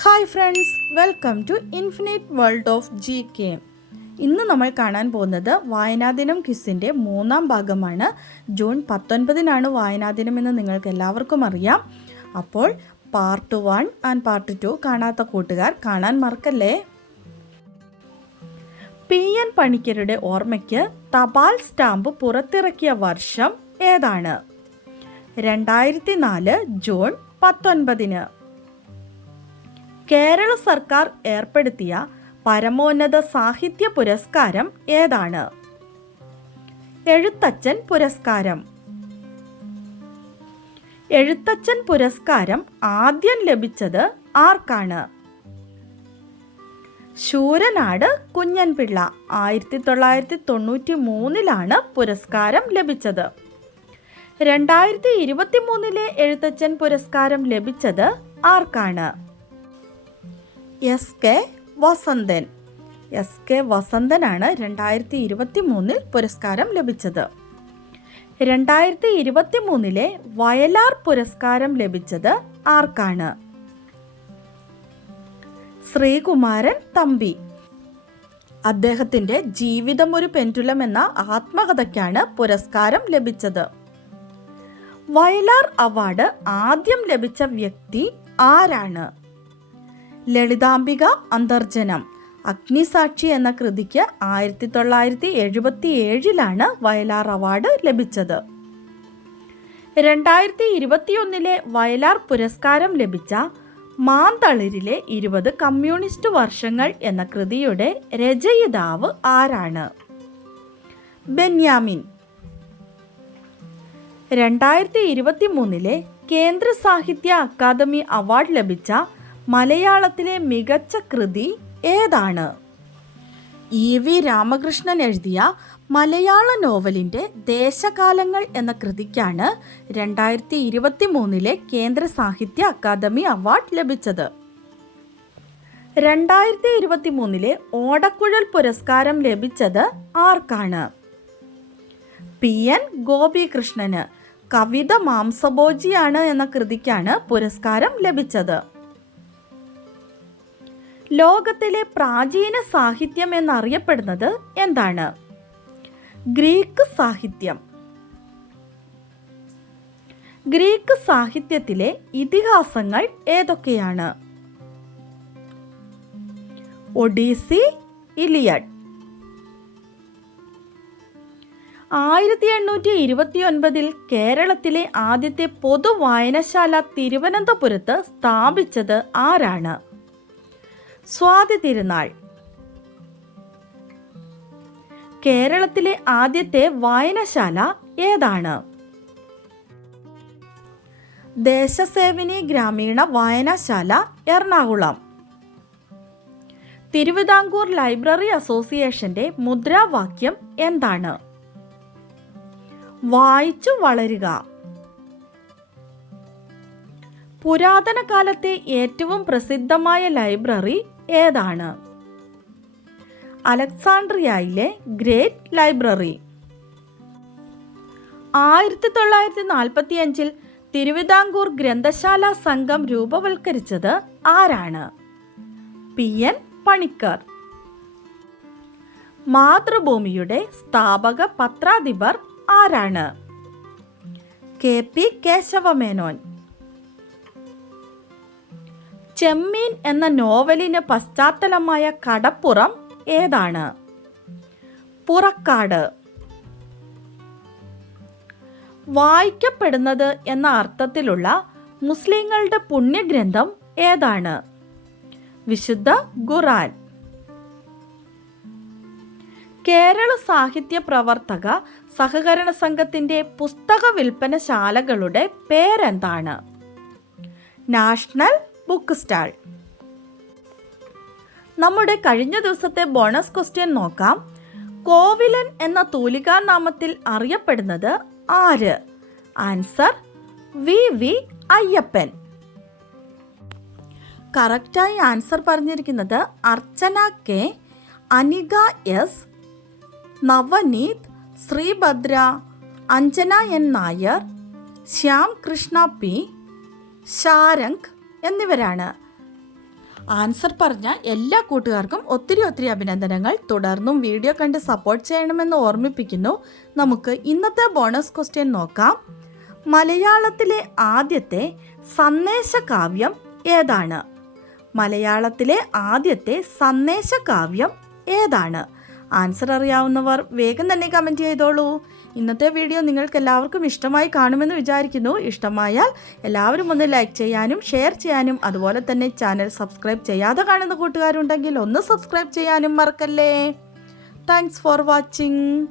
Hi friends, welcome to infinite world of GK. ഇന്ന് നമ്മൾ കാണാൻ പോകുന്നത് വായനാ ദിനം ക്വിസിൻ്റെ 3-ാം ഭാഗമാണ്. ജൂൺ 19-നാണ് വായനാ ദിനമെന്ന് നിങ്ങൾക്ക് എല്ലാവർക്കും അറിയാം. അപ്പോൾ പാർട്ട് 1 ആൻഡ് പാർട്ട് 2 കാണാത്ത കൂട്ടുകാർ കാണാൻ മറക്കല്ലേ. PN പണിക്കരുടെ ഓർമ്മയ്ക്ക് തപാൽ സ്റ്റാമ്പ് പുറത്തിറക്കിയ വർഷം ഏതാണ്? 2004 ജൂൺ 19. കേരള സർക്കാർ ഏർപ്പെടുത്തിയ പരമോന്നത സാഹിത്യ പുരസ്കാരം ഏതാണ്? എഴുത്തച്ഛൻ പുരസ്കാരം. എഴുത്തച്ഛൻ പുരസ്കാരം ആദ്യം ലഭിച്ചത് ആർക്കാണ്? ശൂരനാട് കുഞ്ഞൻപിള്ള. 1993 പുരസ്കാരം ലഭിച്ചത്. 2023 എഴുത്തച്ഛൻ പുരസ്കാരം ലഭിച്ചത് ആർക്കാണ്? SK വസന്തൻ. SK വസന്തനാണ് 2023 പുരസ്കാരം ലഭിച്ചത്. 2023 വയലാർ പുരസ്കാരം ലഭിച്ചത് ആർക്കാണ്? ശ്രീകുമാരൻ തമ്പി. അദ്ദേഹത്തിൻ്റെ ജീവിതം ഒരു പെൻഡുലം എന്ന ആത്മകഥയ്ക്കാണ് പുരസ്കാരം ലഭിച്ചത്. വയലാർ അവാർഡ് ആദ്യം ലഭിച്ച വ്യക്തി ആരാണ്? ലളിതാംബിക അന്തർജനം. അഗ്നിസാക്ഷി എന്ന കൃതിക്ക് 1977 വയലാർ അവാർഡ് ലഭിച്ചത്. 2021 വയലാർ പുരസ്കാരം ലഭിച്ച മാന്തളിരിലെ 20 കമ്മ്യൂണിസ്റ്റ് വർഷങ്ങൾ എന്ന കൃതിയുടെ രചയിതാവ് ആരാണ്? ബെന്യാമിൻ. 2023 കേന്ദ്ര സാഹിത്യ അക്കാദമി അവാർഡ് ലഭിച്ച മലയാളത്തിലെ മികച്ച കൃതി ഏതാണ്? EV രാമകൃഷ്ണൻ എഴുതിയ മലയാള നോവലിൻ്റെ ദേശകാലങ്ങൾ എന്ന കൃതിക്കാണ് 2023 കേന്ദ്ര സാഹിത്യ അക്കാദമി അവാർഡ് ലഭിച്ചത്. 2023 ഓടക്കുഴൽ പുരസ്കാരം ലഭിച്ചത് ആർക്കാണ്? PN ഗോപികൃഷ്ണന്. കവിത മാംസഭോജിയാണ് എന്ന കൃതിക്കാണ് പുരസ്കാരം ലഭിച്ചത്. ലോകത്തിലെ പ്രാചീന സാഹിത്യം എന്നറിയപ്പെടുന്നത് എന്താണ്? ഗ്രീക്ക് സാഹിത്യം. ഗ്രീക്ക് സാഹിത്യത്തിലെ ഇതിഹാസങ്ങൾ ഏതൊക്കെയാണ്? ഒഡീസി, ഇലിയഡ്. 1829 കേരളത്തിലെ ആദ്യത്തെ പൊതു വായനശാല തിരുവനന്തപുരത്ത് സ്ഥാപിച്ചത് ആരാണ്? സ്വാതി തിരുനാൾ. കേരളത്തിലെ ആദ്യത്തെ വായനശാല ഏതാണ്? ദേശസേവിനി ഗ്രാമീണ വായനശാല, എറണാകുളം. തിരുവിതാംകൂർ ലൈബ്രറി അസോസിയേഷന്റെ മുദ്രാവാക്യം എന്താണ്? വായിച്ചു വളരുക. പുരാതന കാലത്തെ ഏറ്റവും പ്രസിദ്ധമായ ലൈബ്രറി ഏതാണ്? അലക്സാണ്ട്രിയയിലെ ഗ്രേറ്റ് ലൈബ്രറി. 1945 തിരുവിതാംകൂർ ഗ്രന്ഥശാല സംഘം രൂപവൽക്കരിച്ചത് ആരാണ്? PN പണിക്കർ. മാതൃഭൂമിയുടെ സ്ഥാപക പത്രാധിപർ ആരാണ്? KP കേശവമേനോൻ. ചെമ്മീൻ എന്ന നോവലിന് പശ്ചാത്തലമായ കടപ്പുറം ഏതാണ്? പുറക്കാട്. വായിക്കപ്പെടുന്നത് എന്ന അർത്ഥത്തിലുള്ള മുസ്ലിങ്ങളുടെ പുണ്യഗ്രന്ഥം ഏതാണ്? വിശുദ്ധ ഖുർആൻ. കേരള സാഹിത്യ പ്രവർത്തക സഹകരണ സംഘത്തിൻ്റെ പുസ്തക വിൽപ്പനശാലകളുടെ പേരെന്താണ്? National book stall. നമ്മുടെ കഴിഞ്ഞ ദിവസത്തെ ബോണസ് ക്വസ്റ്റ്യൻ നോക്കാം. കോവിലൻ എന്ന തൂലികാനാമത്തിൽ അറിയപ്പെടുന്നത് ആര്? Answer VV Ayyappan. കറക്റ്റായി ആൻസർ പറഞ്ഞിരിക്കുന്നത് അർച്ചന K, Anika S, Navneet, Sreebhadra, Anjana N Nair, Shyam Krishna P, ശാരംഗ് എന്നിവരാണ്. ആൻസർ പറഞ്ഞ എല്ലാ കൂട്ടുകാർക്കും ഒത്തിരി അഭിനന്ദനങ്ങൾ. തുടർന്നും വീഡിയോ കണ്ട് സപ്പോർട്ട് ചെയ്യണമെന്ന് ഓർമ്മിപ്പിക്കുന്നു. നമുക്ക് ഇന്നത്തെ ബോണസ് ക്വസ്റ്റ്യൻ നോക്കാം. മലയാളത്തിലെ ആദ്യത്തെ സന്ദേശകാവ്യം ഏതാണ്? മലയാളത്തിലെ ആദ്യത്തെ സന്ദേശകാവ്യം ഏതാണ്? ആൻസർ അറിയാവുന്നവർ വേഗം തന്നെ കമൻറ്റ് ചെയ്തോളൂ. ഇന്നത്തെ വീഡിയോ നിങ്ങൾക്ക് എല്ലാവർക്കും ഇഷ്ടമായി കാണുമെന്ന് വിചാരിക്കുന്നു. ഇഷ്ടമായാൽ എല്ലാവരും ഒന്ന് ലൈക്ക് ചെയ്യാനും ഷെയർ ചെയ്യാനും അതുപോലെ തന്നെ ചാനൽ സബ്സ്ക്രൈബ് ചെയ്യാതെ കാണുന്ന കൂട്ടുകാരുണ്ടെങ്കിൽ ഒന്ന് സബ്സ്ക്രൈബ് ചെയ്യാനും മറക്കല്ലേ. Thanks for watching.